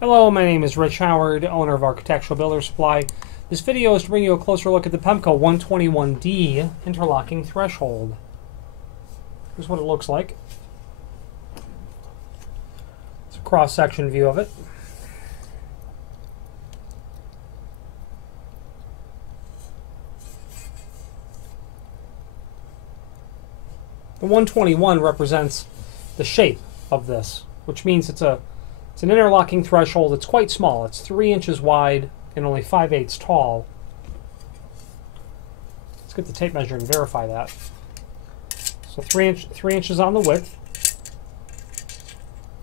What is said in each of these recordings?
Hello, my name is Rich Howard, owner of Architectural Builder Supply. This video is to bring you a closer look at the Pemko 121D interlocking threshold. Here's what it looks like. It's a cross-section view of it. The 121 represents the shape of this, which means it's an interlocking threshold. It's quite small. It's 3 inches wide and only 5/8 tall. Let's get the tape measure and verify that. So 3 inches on the width.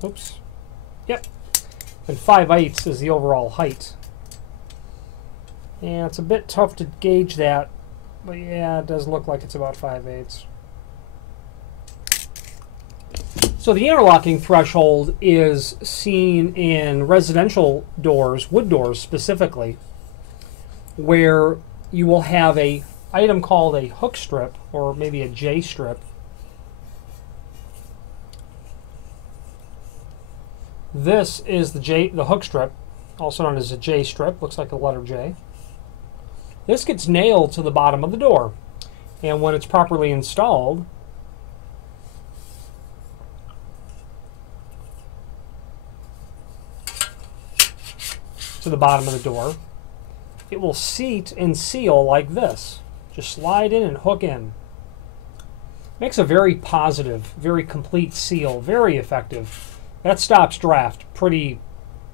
Oops. Yep. And 5/8 is the overall height. Yeah, it's a bit tough to gauge that, but yeah, it does look like it's about 5/8. So the interlocking threshold is seen in residential doors, wood doors specifically, where you will have a item called a hook strip or maybe a J strip. This is the hook strip, also known as a J strip, looks like a letter J. This gets nailed to the bottom of the door, and when it's properly installed, to the bottom of the door, it will seat and seal like this. Just slide in and hook in. Makes a very positive, very complete seal, very effective. That stops draft pretty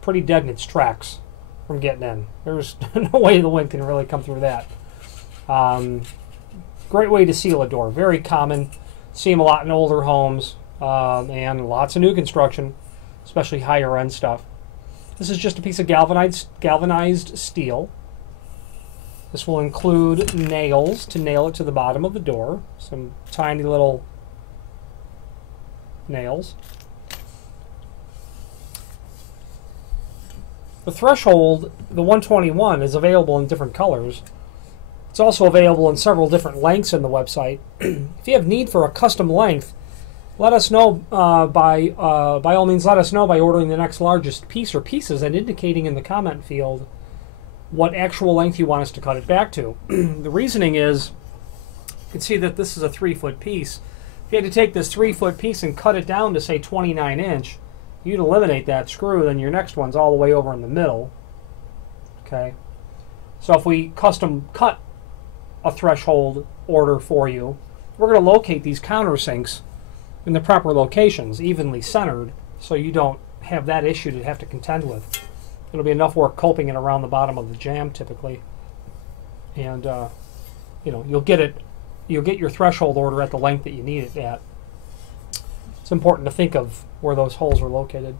dead in its tracks from getting in. There's no way the wind can really come through that. Great way to seal a door. Very common. See them a lot in older homes and lots of new construction, especially higher end stuff. This is just a piece of galvanized steel. This will include nails to nail it to the bottom of the door. Some tiny little nails. The threshold, the 121, is available in different colors. It's also available in several different lengths in the website. If you have need for a custom length, let us know by all means. Let us know by ordering the next largest piece or pieces and indicating in the comment field what actual length you want us to cut it back to. The reasoning is, you can see that this is a 3-foot piece. If you had to take this 3-foot piece and cut it down to say 29 inch, you'd eliminate that screw. Then your next one's all the way over in the middle. Okay, so if we custom cut a threshold order for you, we're going to locate these countersinks in the proper locations, evenly centered, so you don't have that issue to have to contend with. It'll be enough work coping it around the bottom of the jamb typically, and you know, you'll get your threshold order at the length that you need it at. It's important to think of where those holes are located.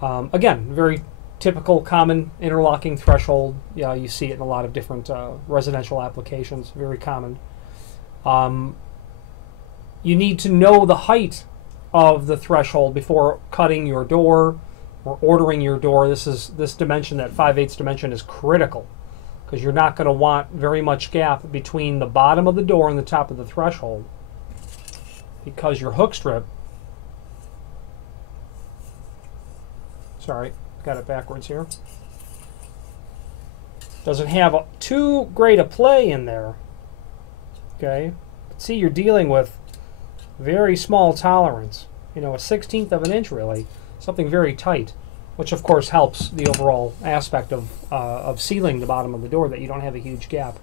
Again, very typical, common interlocking threshold. Yeah, you see it in a lot of different residential applications. Very common. You need to know the height of the threshold before cutting your door or ordering your door. This dimension, that 5/8 dimension, is critical because you're not going to want very much gap between the bottom of the door and the top of the threshold, because your hook strip, sorry, got it backwards here, doesn't have too great a play in there. Okay, see, you're dealing with very small tolerance, you know, a 1/16 of an inch really, something very tight, which of course helps the overall aspect of sealing the bottom of the door, that you don't have a huge gap.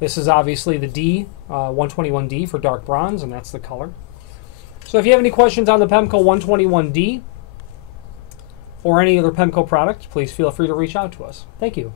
This is obviously the D, 121D for dark bronze, and that's the color. So if you have any questions on the Pemko 121D or any other Pemko product, please feel free to reach out to us. Thank you.